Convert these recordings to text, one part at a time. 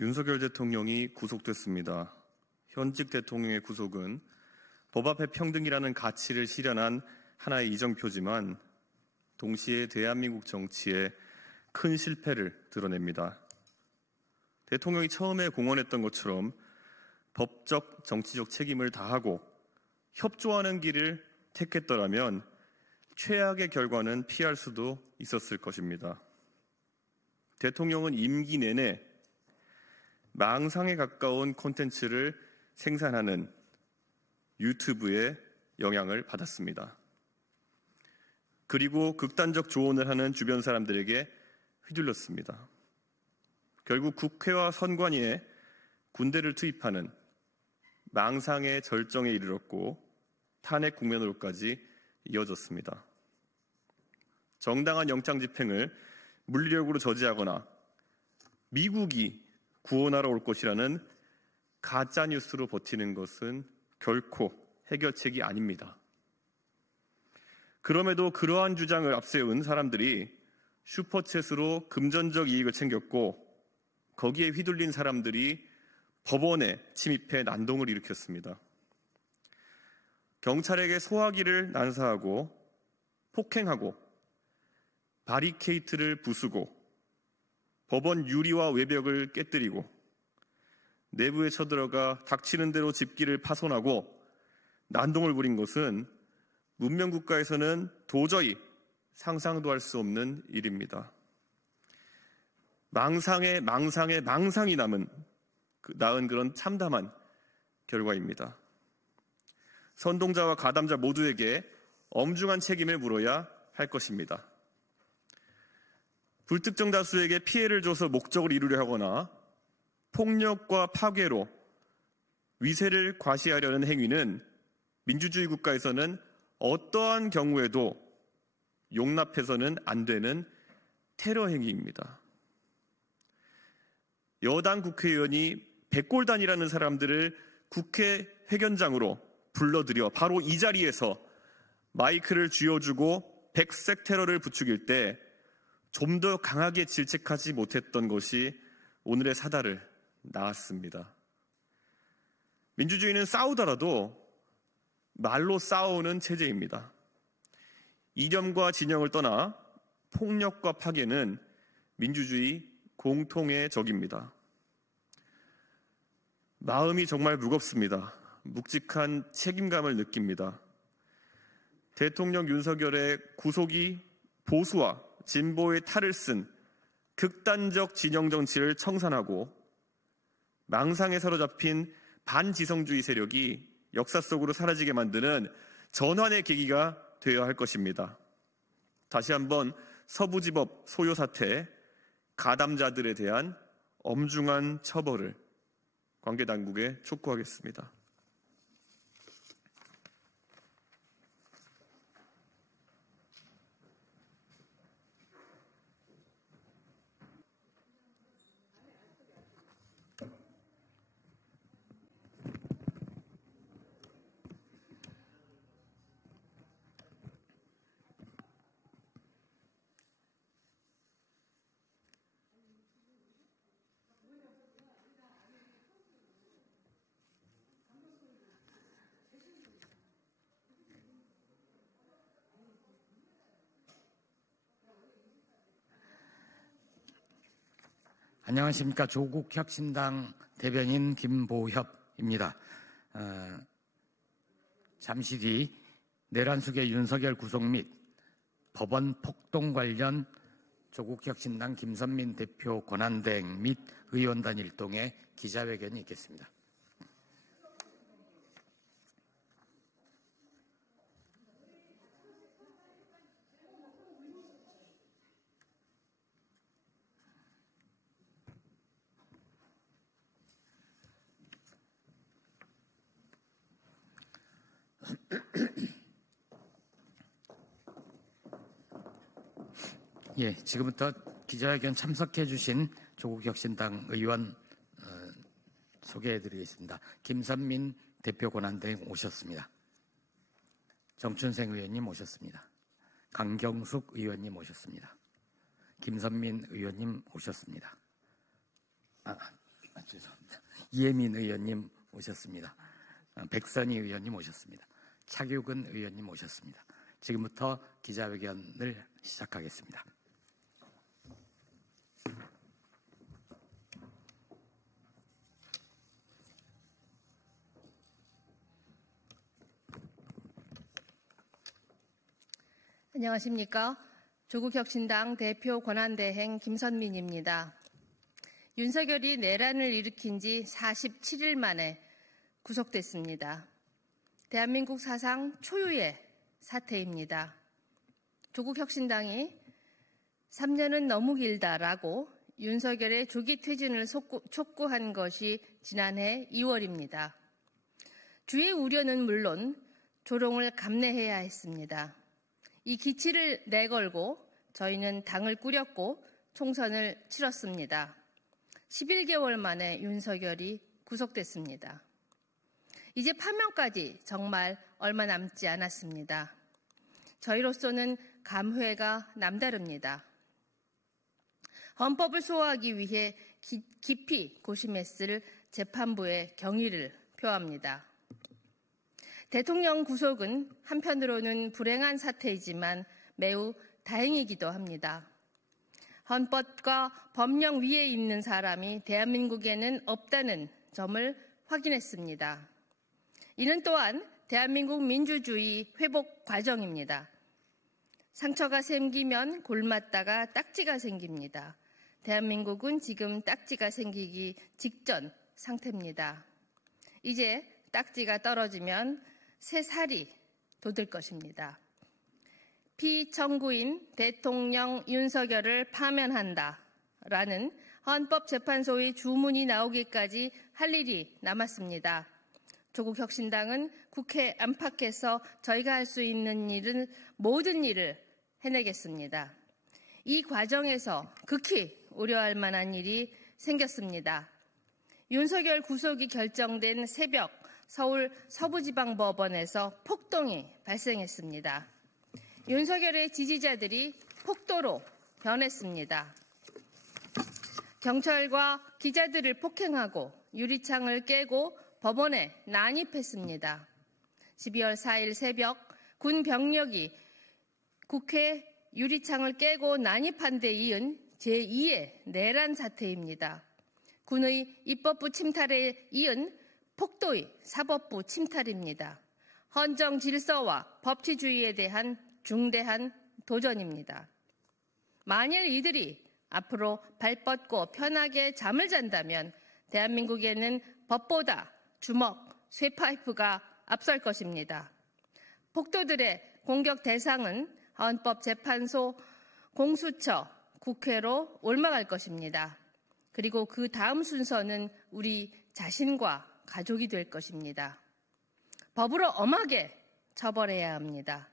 윤석열 대통령이 구속됐습니다. 현직 대통령의 구속은 법 앞에 평등이라는 가치를 실현한 하나의 이정표지만 동시에 대한민국 정치에 큰 실패를 드러냅니다. 대통령이 처음에 공언했던 것처럼 법적, 정치적 책임을 다하고 협조하는 길을 택했더라면 최악의 결과는 피할 수도 있었을 것입니다. 대통령은 임기 내내 망상에 가까운 콘텐츠를 생산하는 유튜브에 영향을 받았습니다. 그리고 극단적 조언을 하는 주변 사람들에게 휘둘렸습니다. 결국 국회와 선관위에 군대를 투입하는 망상의 절정에 이르렀고 탄핵 국면으로까지 이어졌습니다. 정당한 영장 집행을 물리력으로 저지하거나 미국이 구원하러 올 것이라는 가짜뉴스로 버티는 것은 결코 해결책이 아닙니다. 그럼에도 그러한 주장을 앞세운 사람들이 슈퍼챗으로 금전적 이익을 챙겼고 거기에 휘둘린 사람들이 법원에 침입해 난동을 일으켰습니다. 경찰에게 소화기를 난사하고 폭행하고 바리케이트를 부수고 법원 유리와 외벽을 깨뜨리고 내부에 쳐들어가 닥치는 대로 집기를 파손하고 난동을 부린 것은 문명국가에서는 도저히 상상도 할 수 없는 일입니다. 망상에 망상이 낳은 그런 참담한 결과입니다. 선동자와 가담자 모두에게 엄중한 책임을 물어야 할 것입니다. 불특정 다수에게 피해를 줘서 목적을 이루려 하거나 폭력과 파괴로 위세를 과시하려는 행위는 민주주의 국가에서는 어떠한 경우에도 용납해서는 안 되는 테러 행위입니다. 여당 국회의원이 백골단이라는 사람들을 국회 회견장으로 불러들여 바로 이 자리에서 마이크를 쥐어주고 백색 테러를 부추길 때 좀 더 강하게 질책하지 못했던 것이 오늘의 사달을 낳았습니다. 민주주의는 싸우더라도 말로 싸우는 체제입니다. 이념과 진영을 떠나 폭력과 파괴는 민주주의 공통의 적입니다. 마음이 정말 무겁습니다. 묵직한 책임감을 느낍니다. 대통령 윤석열의 구속이 보수와 진보의 탈을 쓴 극단적 진영 정치를 청산하고 망상에 사로잡힌 반지성주의 세력이 역사 속으로 사라지게 만드는 전환의 계기가 되어야 할 것입니다. 다시 한번 서부지법 소요 사태, 가담자들에 대한 엄중한 처벌을 관계 당국에 촉구하겠습니다. 안녕하십니까. 조국혁신당 대변인 김보협입니다. 잠시 뒤 내란숙의 윤석열 구속 및 법원 폭동 관련 조국혁신당 김선민 대표 권한대행 및 의원단 일동의 기자회견이 있겠습니다. 지금부터 기자회견 참석해 주신 조국혁신당 의원 소개해드리겠습니다. 김선민 대표 권한대행 오셨습니다. 정춘생 의원님 오셨습니다. 강경숙 의원님 오셨습니다. 김선민 의원님 오셨습니다. 죄송합니다. 이혜민 의원님 오셨습니다. 백선희 의원님 오셨습니다. 차규근 의원님 오셨습니다. 지금부터 기자회견을 시작하겠습니다. 안녕하십니까. 조국혁신당 대표 권한대행 김선민입니다. 윤석열이 내란을 일으킨 지 47일 만에 구속됐습니다. 대한민국 사상 초유의 사태입니다. 조국혁신당이 3년은 너무 길다라고 윤석열의 조기 퇴진을 촉구한 것이 지난해 2월입니다. 주의 우려는 물론 조롱을 감내해야 했습니다. 이 기치를 내걸고 저희는 당을 꾸렸고 총선을 치렀습니다. 11개월 만에 윤석열이 구속됐습니다. 이제 파면까지 정말 얼마 남지 않았습니다. 저희로서는 감회가 남다릅니다. 헌법을 소화하기 위해 깊이 고심했을 재판부의 경의를 표합니다. 대통령 구속은 한편으로는 불행한 사태이지만 매우 다행이기도 합니다. 헌법과 법령 위에 있는 사람이 대한민국에는 없다는 점을 확인했습니다. 이는 또한 대한민국 민주주의 회복 과정입니다. 상처가 생기면 골맞다가 딱지가 생깁니다. 대한민국은 지금 딱지가 생기기 직전 상태입니다. 이제 딱지가 떨어지면 새 살이 돋을 것입니다. 피청구인 대통령 윤석열을 파면한다라는 헌법재판소의 주문이 나오기까지 할 일이 남았습니다. 조국혁신당은 국회 안팎에서 저희가 할 수 있는 일은 모든 일을 해내겠습니다. 이 과정에서 극히 우려할 만한 일이 생겼습니다. 윤석열 구속이 결정된 새벽 서울 서부지방법원에서 폭동이 발생했습니다. 윤석열의 지지자들이 폭도로 변했습니다. 경찰과 기자들을 폭행하고 유리창을 깨고 법원에 난입했습니다. 12월 4일 새벽 군 병력이 국회 유리창을 깨고 난입한 데 이은 제2의 내란 사태입니다. 군의 입법부 침탈에 이은 폭도의 사법부 침탈입니다. 헌정 질서와 법치주의에 대한 중대한 도전입니다. 만일 이들이 앞으로 발 뻗고 편하게 잠을 잔다면 대한민국에는 법보다 주먹, 쇠파이프가 앞설 것입니다. 폭도들의 공격 대상은 헌법재판소, 공수처, 국회로 옮아갈 것입니다. 그리고 그 다음 순서는 우리 자신과 가족이 될 것입니다. 법으로 엄하게 처벌해야 합니다.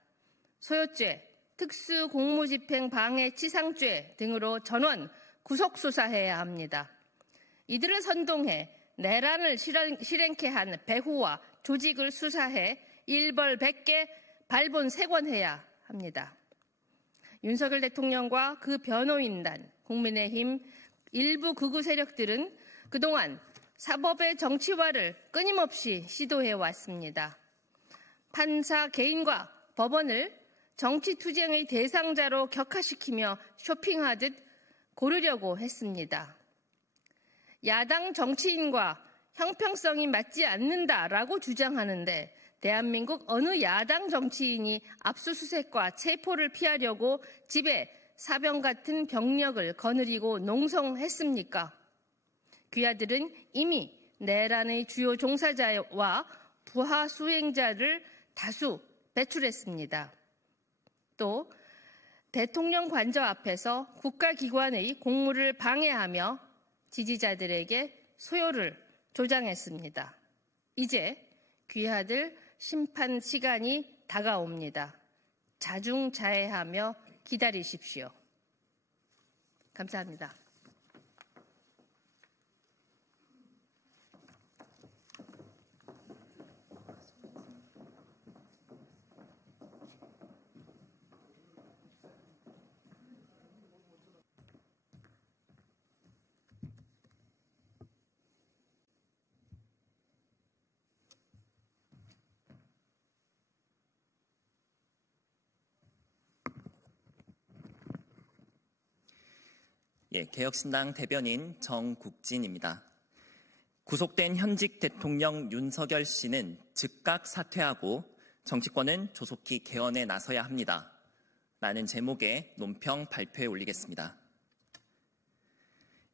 소요죄, 특수공무집행 방해 치상죄 등으로 전원 구속수사해야 합니다. 이들을 선동해 내란을 실행케 한 배후와 조직을 수사해 일벌 100개, 발본 3권 합니다. 윤석열 대통령과 그 변호인단, 국민의힘 일부 극우 세력들은 그동안 사법의 정치화를 끊임없이 시도해 왔습니다. 판사 개인과 법원을 정치투쟁의 대상자로 격화시키며 쇼핑하듯 고르려고 했습니다. 야당 정치인과 형평성이 맞지 않는다라고 주장하는데 대한민국 어느 야당 정치인이 압수수색과 체포를 피하려고 집에 사병 같은 병력을 거느리고 농성했습니까? 귀하들은 이미 내란의 주요 종사자와 부하 수행자를 다수 배출했습니다. 또 대통령 관저 앞에서 국가기관의 공무를 방해하며 지지자들에게 소요를 조장했습니다. 이제 귀하들 심판 시간이 다가옵니다. 자중자애하며 기다리십시오. 감사합니다. 개혁신당 대변인 정국진입니다. 구속된 현직 대통령 윤석열 씨는 즉각 사퇴하고 정치권은 조속히 개헌에 나서야 합니다. 라는 제목의 논평 발표에 올리겠습니다.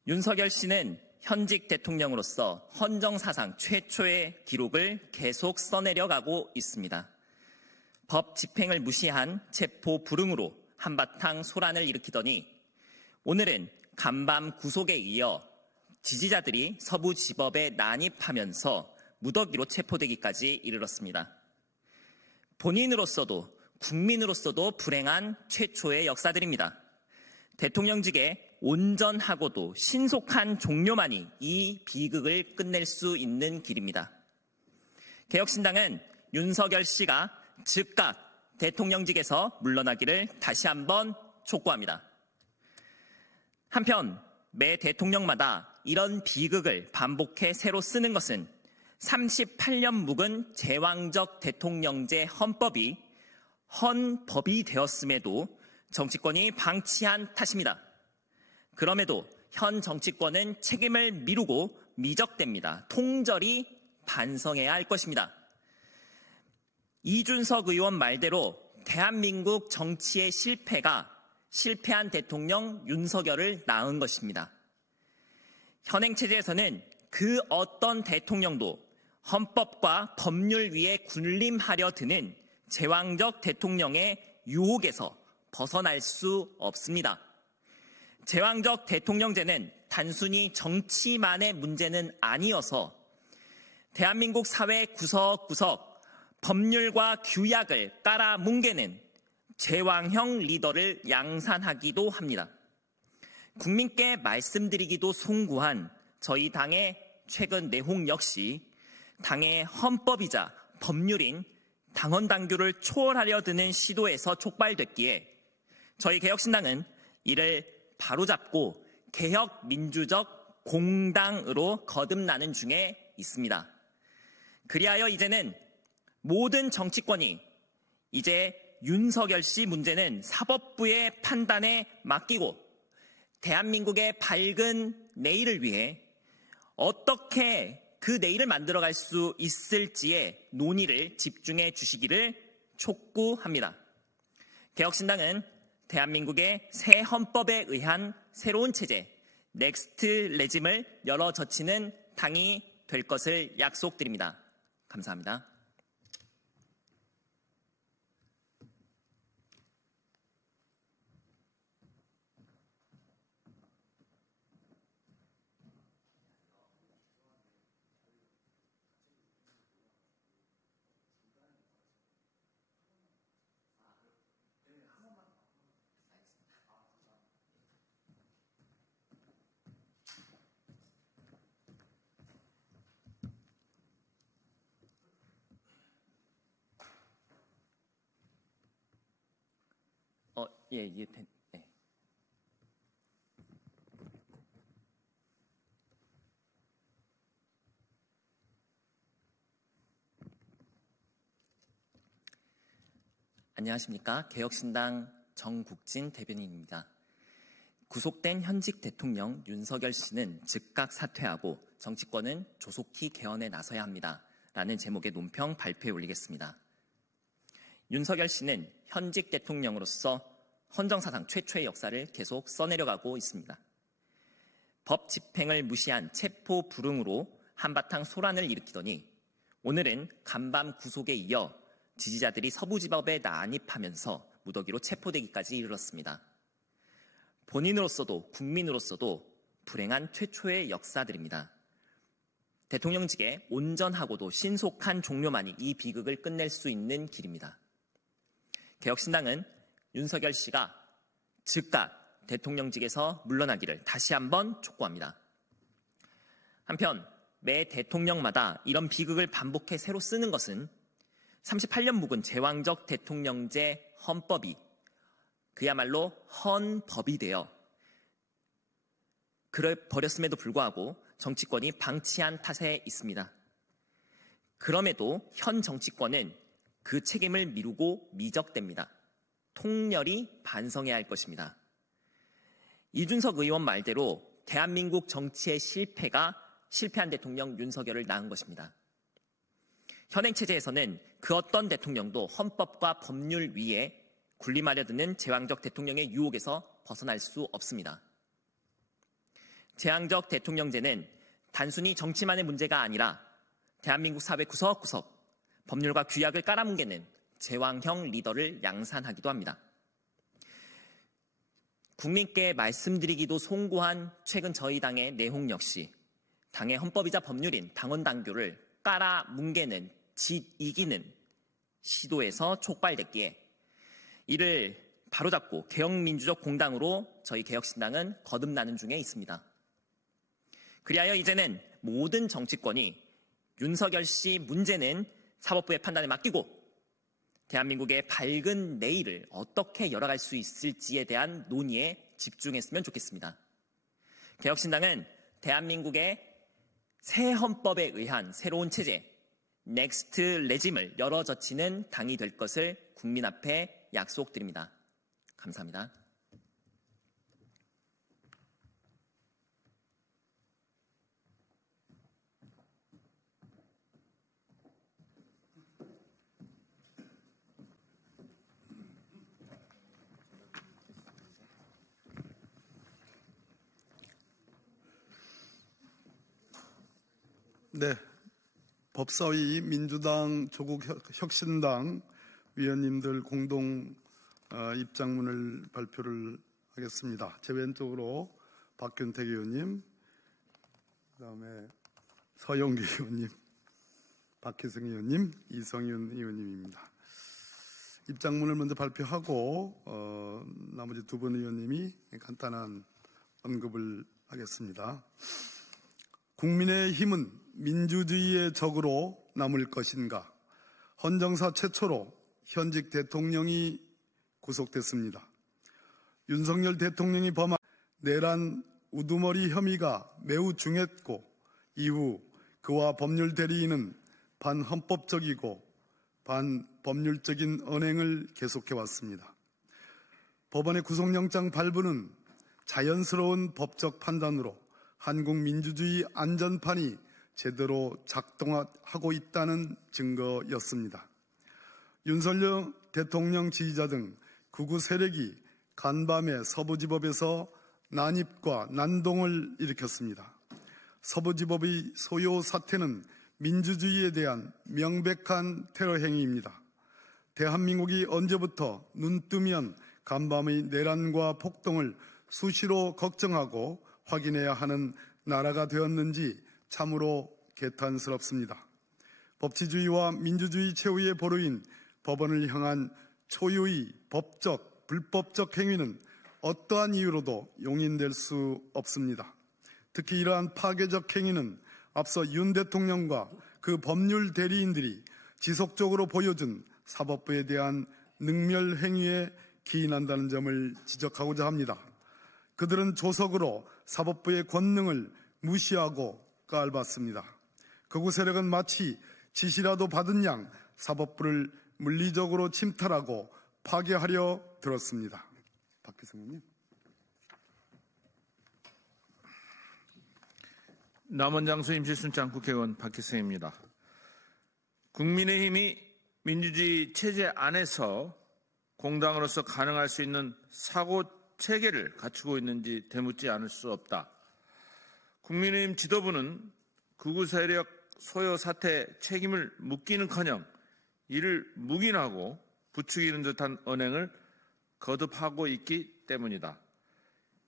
윤석열 씨는 현직 대통령으로서 헌정사상 최초의 기록을 계속 써내려가고 있습니다. 법 집행을 무시한 체포 불응으로 한바탕 소란을 일으키더니 오늘은 간밤 구속에 이어 지지자들이 서부지법에 난입하면서 무더기로 체포되기까지 이르렀습니다. 본인으로서도 국민으로서도 불행한 최초의 역사들입니다. 대통령직에 온전하고도 신속한 종료만이 이 비극을 끝낼 수 있는 길입니다. 개혁신당은 윤석열 씨가 즉각 대통령직에서 물러나기를 다시 한번 촉구합니다. 한편 매 대통령마다 이런 비극을 반복해 새로 쓰는 것은 38년 묵은 제왕적 대통령제 헌법이 헌법이 되었음에도 정치권이 방치한 탓입니다. 그럼에도 현 정치권은 책임을 미루고 미적됩니다. 통절히 반성해야 할 것입니다. 이준석 의원 말대로 대한민국 정치의 실패가 실패한 대통령 윤석열을 낳은 것입니다. 현행 체제에서는 그 어떤 대통령도 헌법과 법률 위에 군림하려 드는 제왕적 대통령의 유혹에서 벗어날 수 없습니다. 제왕적 대통령제는 단순히 정치만의 문제는 아니어서 대한민국 사회 구석구석 법률과 규약을 깔아뭉개는 제왕형 리더를 양산하기도 합니다. 국민께 말씀드리기도 송구한 저희 당의 최근 내홍 역시 당의 헌법이자 법률인 당헌 당규를 초월하려 드는 시도에서 촉발됐기에 저희 개혁신당은 이를 바로잡고 개혁민주적 공당으로 거듭나는 중에 있습니다. 그리하여 이제는 모든 정치권이 이제 윤석열 씨 문제는 사법부의 판단에 맡기고 대한민국의 밝은 내일을 위해 어떻게 그 내일을 만들어갈 수 있을지에 논의를 집중해 주시기를 촉구합니다. 개혁신당은 대한민국의 새 헌법에 의한 새로운 체제, 넥스트 레짐을 열어젖히는 당이 될 것을 약속드립니다. 감사합니다. 네. 안녕하십니까. 개혁신당 정국진 대변인입니다. 구속된 현직 대통령 윤석열 씨는 즉각 사퇴하고 정치권은 조속히 개헌에 나서야 합니다. 라는 제목의 논평 발표에 올리겠습니다. 윤석열 씨는 현직 대통령으로서 헌정사상 최초의 역사를 계속 써내려가고 있습니다. 법 집행을 무시한 체포 불응으로 한바탕 소란을 일으키더니 오늘은 간밤 구속에 이어 지지자들이 서부지법에 난입하면서 무더기로 체포되기까지 이르렀습니다. 본인으로서도 국민으로서도 불행한 최초의 역사들입니다. 대통령직에 온전하고도 신속한 종료만이 이 비극을 끝낼 수 있는 길입니다. 개혁신당은 윤석열 씨가 즉각 대통령직에서 물러나기를 다시 한번 촉구합니다. 한편 매 대통령마다 이런 비극을 반복해 새로 쓰는 것은 38년 묵은 제왕적 대통령제 헌법이 그야말로 헌법이 되어 버렸음에도 불구하고 정치권이 방치한 탓에 있습니다. 그럼에도 현 정치권은 그 책임을 미루고 미적됩니다. 통렬히 반성해야 할 것입니다. 이준석 의원 말대로 대한민국 정치의 실패한 대통령 윤석열을 낳은 것입니다. 현행 체제에서는 그 어떤 대통령도 헌법과 법률 위에 군림하려 드는 제왕적 대통령의 유혹에서 벗어날 수 없습니다. 제왕적 대통령제는 단순히 정치만의 문제가 아니라 대한민국 사회 구석구석 법률과 규약을 깔아뭉개는 제왕형 리더를 양산하기도 합니다. 국민께 말씀드리기도 송구한 최근 저희 당의 내홍 역시 당의 헌법이자 법률인 당원 당규를 깔아뭉개는 이기는 시도에서 촉발됐기에 이를 바로잡고 개혁민주적 공당으로 저희 개혁신당은 거듭나는 중에 있습니다. 그리하여 이제는 모든 정치권이 윤석열 씨 문제는 사법부의 판단에 맡기고 대한민국의 밝은 내일을 어떻게 열어갈 수 있을지에 대한 논의에 집중했으면 좋겠습니다. 개혁신당은 대한민국의 새 헌법에 의한 새로운 체제, 넥스트 레짐을 열어젖히는 당이 될 것을 국민 앞에 약속드립니다. 감사합니다. 네, 법사위 민주당 조국혁신당 위원님들 공동 입장문을 발표를 하겠습니다. 제 왼쪽으로 박균택 의원님, 그다음에 서영기 의원님, 박희승 의원님, 이성윤 의원님입니다. 입장문을 먼저 발표하고 나머지 두 분 의원님이 간단한 언급을 하겠습니다. 국민의힘은 민주주의의 적으로 남을 것인가? 헌정사 최초로 현직 대통령이 구속됐습니다. 윤석열 대통령이 범한 내란 우두머리 혐의가 매우 중했고 이후 그와 법률 대리인은 반헌법적이고 반법률적인 언행을 계속해왔습니다. 법원의 구속영장 발부는 자연스러운 법적 판단으로 한국 민주주의 안전판이 제대로 작동하고 있다는 증거였습니다. 윤석열 대통령 지지자 등 극우 세력이 간밤에 서부지법에서 난입과 난동을 일으켰습니다. 서부지법의 소요 사태는 민주주의에 대한 명백한 테러 행위입니다. 대한민국이 언제부터 눈 뜨면 간밤의 내란과 폭동을 수시로 걱정하고 확인해야 하는 나라가 되었는지 참으로 개탄스럽습니다. 법치주의와 민주주의 최후의 보루인 법원을 향한 초유의 법적, 불법적 행위는 어떠한 이유로도 용인될 수 없습니다. 특히 이러한 파괴적 행위는 앞서 윤 대통령과 그 법률 대리인들이 지속적으로 보여준 사법부에 대한 능멸 행위에 기인한다는 점을 지적하고자 합니다. 그들은 조석으로 사법부의 권능을 무시하고 깔봤습니다. 극우 세력은 마치 지시라도 받은 양 사법부를 물리적으로 침탈하고 파괴하려 들었습니다. 박희승 의원님. 남원장수 임실순장 국회의원 박희승입니다. 국민의힘이 민주주의 체제 안에서 공당으로서 가능할 수 있는 사고 체계를 갖추고 있는지 되묻지 않을 수 없다. 국민의힘 지도부는 극우 세력 소요 사태 책임을 묻기는커녕 이를 묵인하고 부추기는 듯한 언행을 거듭하고 있기 때문이다.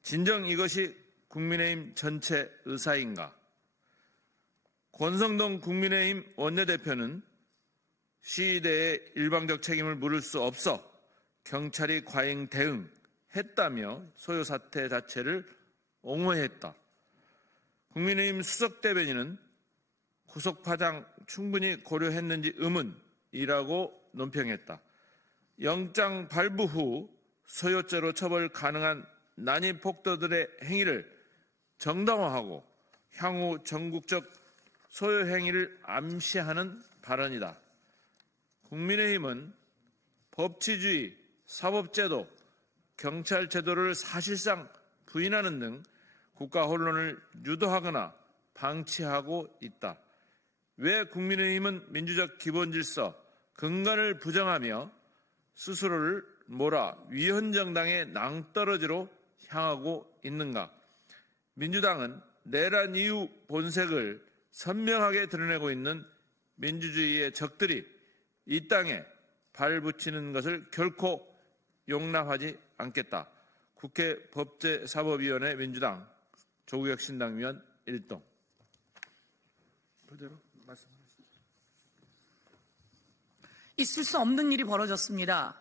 진정 이것이 국민의힘 전체 의사인가? 권성동 국민의힘 원내대표는 시위대의 일방적 책임을 물을 수 없어 경찰이 과잉 대응했다며 소요 사태 자체를 옹호했다. 국민의힘 수석대변인은 구속 파장 충분히 고려했는지 의문이라고 논평했다. 영장 발부 후 소요죄로 처벌 가능한 난입 폭도들의 행위를 정당화하고 향후 전국적 소요 행위를 암시하는 발언이다. 국민의힘은 법치주의, 사법제도, 경찰제도를 사실상 부인하는 등 국가 혼란을 유도하거나 방치하고 있다. 왜 국민의힘은 민주적 기본질서, 근간을 부정하며 스스로를 몰아 위헌정당의 낭떠러지로 향하고 있는가? 민주당은 내란 이후 본색을 선명하게 드러내고 있는 민주주의의 적들이 이 땅에 발붙이는 것을 결코 용납하지 않겠다. 국회 법제사법위원회 민주당 조국혁 신당위원 1동. 그대로 말씀하십시오. 있을 수 없는 일이 벌어졌습니다.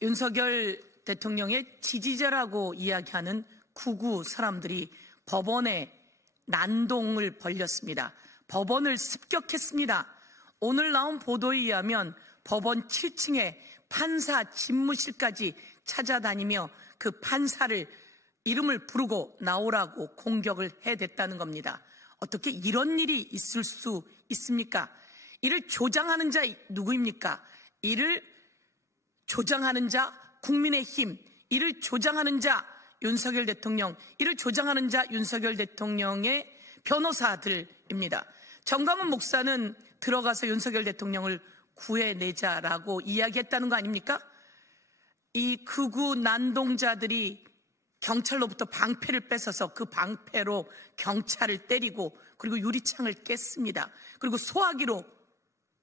윤석열 대통령의 지지자라고 이야기하는 구구 사람들이 법원에 난동을 벌였습니다. 법원을 습격했습니다. 오늘 나온 보도에 의하면 법원 7층에 판사 집무실까지 찾아다니며 그 판사를 이름을 부르고 나오라고 공격을 해댔다는 겁니다. 어떻게 이런 일이 있을 수 있습니까? 이를 조장하는 자 누구입니까? 이를 조장하는 자 국민의힘, 이를 조장하는 자 윤석열 대통령, 이를 조장하는 자 윤석열 대통령의 변호사들입니다. 정광훈 목사는 들어가서 윤석열 대통령을 구해내자라고 이야기했다는 거 아닙니까? 이 극우 난동자들이 경찰로부터 방패를 뺏어서 그 방패로 경찰을 때리고 그리고 유리창을 깼습니다. 그리고 소화기로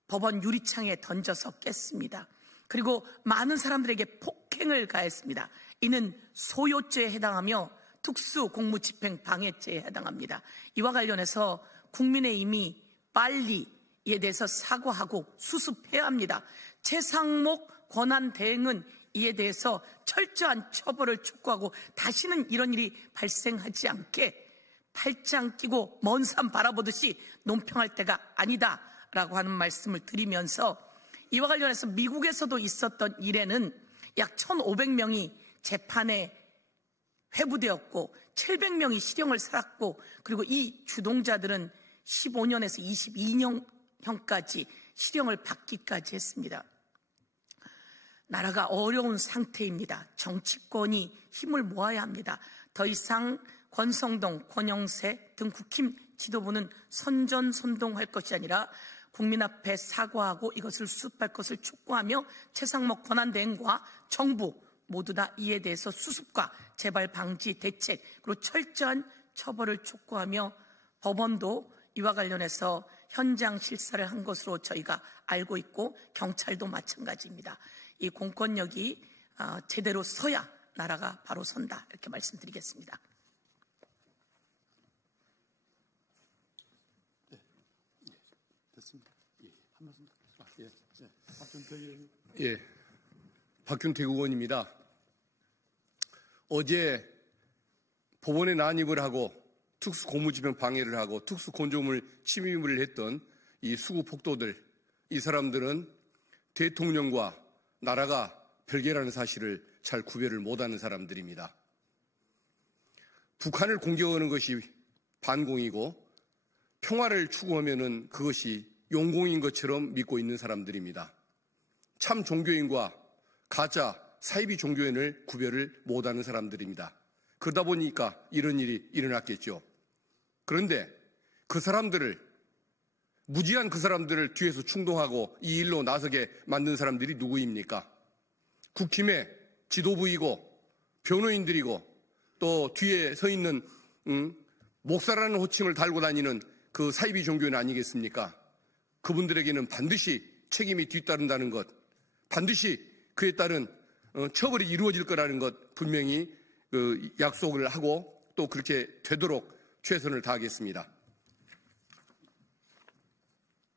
법원 유리창에 던져서 깼습니다. 그리고 많은 사람들에게 폭행을 가했습니다. 이는 소요죄에 해당하며 특수공무집행 방해죄에 해당합니다. 이와 관련해서 국민의힘이 빨리 이에 대해서 사과하고 수습해야 합니다. 최상목 권한대행은 이에 대해서 철저한 처벌을 촉구하고 다시는 이런 일이 발생하지 않게 팔짱 끼고 먼 산 바라보듯이 논평할 때가 아니다라고 하는 말씀을 드리면서 이와 관련해서 미국에서도 있었던 일에는 약 1,500명이 재판에 회부되었고 700명이 실형을 살았고 그리고 이 주동자들은 15년에서 22년형까지 실형을 받기까지 했습니다. 나라가 어려운 상태입니다. 정치권이 힘을 모아야 합니다. 더 이상 권성동, 권영세 등 국힘 지도부는 선전선동할 것이 아니라 국민 앞에 사과하고 이것을 수습할 것을 촉구하며 최상목 권한대행과 정부 모두 다 이에 대해서 수습과 재발 방지 대책 그리고 철저한 처벌을 촉구하며 법원도 이와 관련해서 현장 실사를 한 것으로 저희가 알고 있고 경찰도 마찬가지입니다. 이 공권력이 제대로 서야 나라가 바로 선다 이렇게 말씀드리겠습니다. 됐습니다. 한 말씀. 박균택 의원입니다. 어제 법원에 난입을 하고 특수고무집행 방해를 하고 특수건조물 침입을 했던 이 수구 폭도들, 이 사람들은 대통령과 나라가 별개라는 사실을 잘 구별을 못하는 사람들입니다. 북한을 공격하는 것이 반공이고 평화를 추구하면은 그것이 용공인 것처럼 믿고 있는 사람들입니다. 참 종교인과 가짜 사이비 종교인을 구별을 못하는 사람들입니다. 그러다 보니까 이런 일이 일어났겠죠. 그런데 그 사람들을 무지한 그 사람들을 뒤에서 충동하고 이 일로 나서게 만든 사람들이 누구입니까? 국힘의 지도부이고 변호인들이고 또 뒤에 서 있는 목사라는 호칭을 달고 다니는 그 사이비 종교인 아니겠습니까? 그분들에게는 반드시 책임이 뒤따른다는 것, 반드시 그에 따른 처벌이 이루어질 거라는 것 분명히 약속을 하고 또 그렇게 되도록 최선을 다하겠습니다.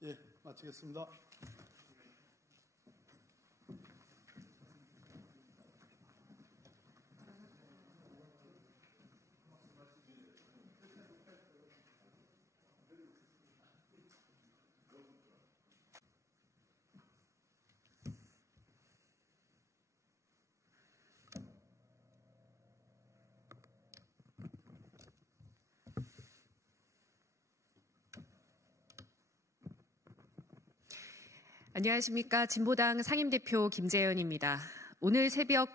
예, 마치겠습니다. 안녕하십니까. 진보당 상임대표 김재현입니다. 오늘 새벽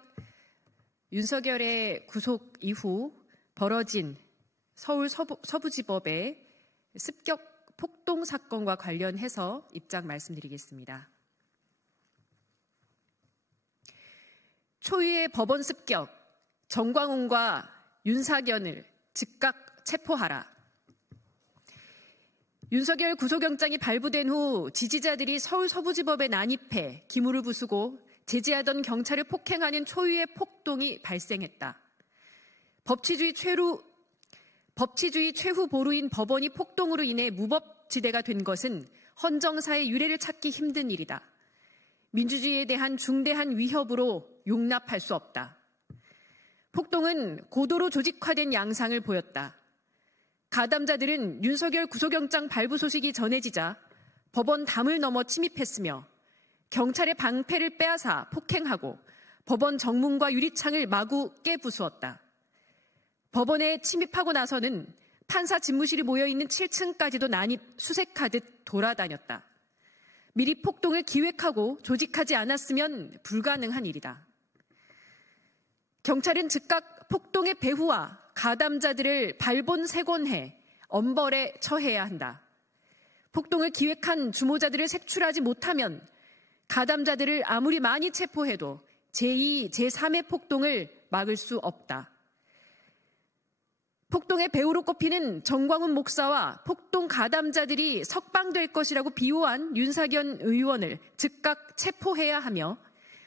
윤석열의 구속 이후 벌어진 서울 서부지법의 습격 폭동 사건과 관련해서 입장 말씀드리겠습니다. 초유의 법원 습격, 정광훈과 윤사견을 즉각 체포하라. 윤석열 구속영장이 발부된 후 지지자들이 서울 서부지법에 난입해 기물을 부수고 제지하던 경찰을 폭행하는 초유의 폭동이 발생했다. 법치주의 최후 보루인 법원이 폭동으로 인해 무법지대가 된 것은 헌정사의 유례를 찾기 힘든 일이다. 민주주의에 대한 중대한 위협으로 용납할 수 없다. 폭동은 고도로 조직화된 양상을 보였다. 가담자들은 윤석열 구속영장 발부 소식이 전해지자 법원 담을 넘어 침입했으며 경찰의 방패를 빼앗아 폭행하고 법원 정문과 유리창을 마구 깨부수었다. 법원에 침입하고 나서는 판사 집무실이 모여있는 7층까지도 난입 수색하듯 돌아다녔다. 미리 폭동을 기획하고 조직하지 않았으면 불가능한 일이다. 경찰은 즉각 폭동의 배후와 가담자들을 발본색원해 엄벌에 처해야 한다. 폭동을 기획한 주모자들을 색출하지 못하면 가담자들을 아무리 많이 체포해도 제2, 제3의 폭동을 막을 수 없다. 폭동의 배후로 꼽히는 정광훈 목사와 폭동 가담자들이 석방될 것이라고 비호한 윤사견 의원을 즉각 체포해야 하며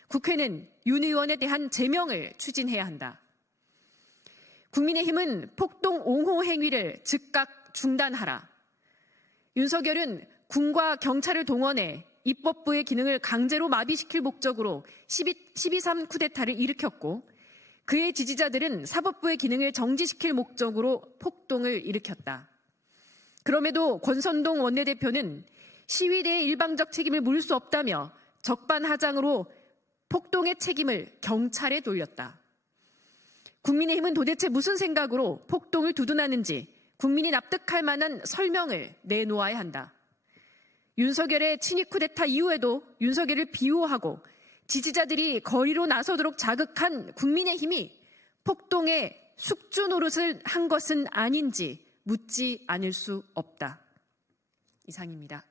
국회는 윤 의원에 대한 제명을 추진해야 한다. 국민의힘은 폭동 옹호 행위를 즉각 중단하라. 윤석열은 군과 경찰을 동원해 입법부의 기능을 강제로 마비시킬 목적으로 12.3 쿠데타를 일으켰고 그의 지지자들은 사법부의 기능을 정지시킬 목적으로 폭동을 일으켰다. 그럼에도 권선동 원내대표는 시위대의 일방적 책임을 물을 수 없다며 적반하장으로 폭동의 책임을 경찰에 돌렸다. 국민의힘은 도대체 무슨 생각으로 폭동을 두둔하는지 국민이 납득할 만한 설명을 내놓아야 한다. 윤석열의 친위 쿠데타 이후에도 윤석열을 비호하고 지지자들이 거리로 나서도록 자극한 국민의힘이 폭동의 숙주 노릇을 한 것은 아닌지 묻지 않을 수 없다. 이상입니다.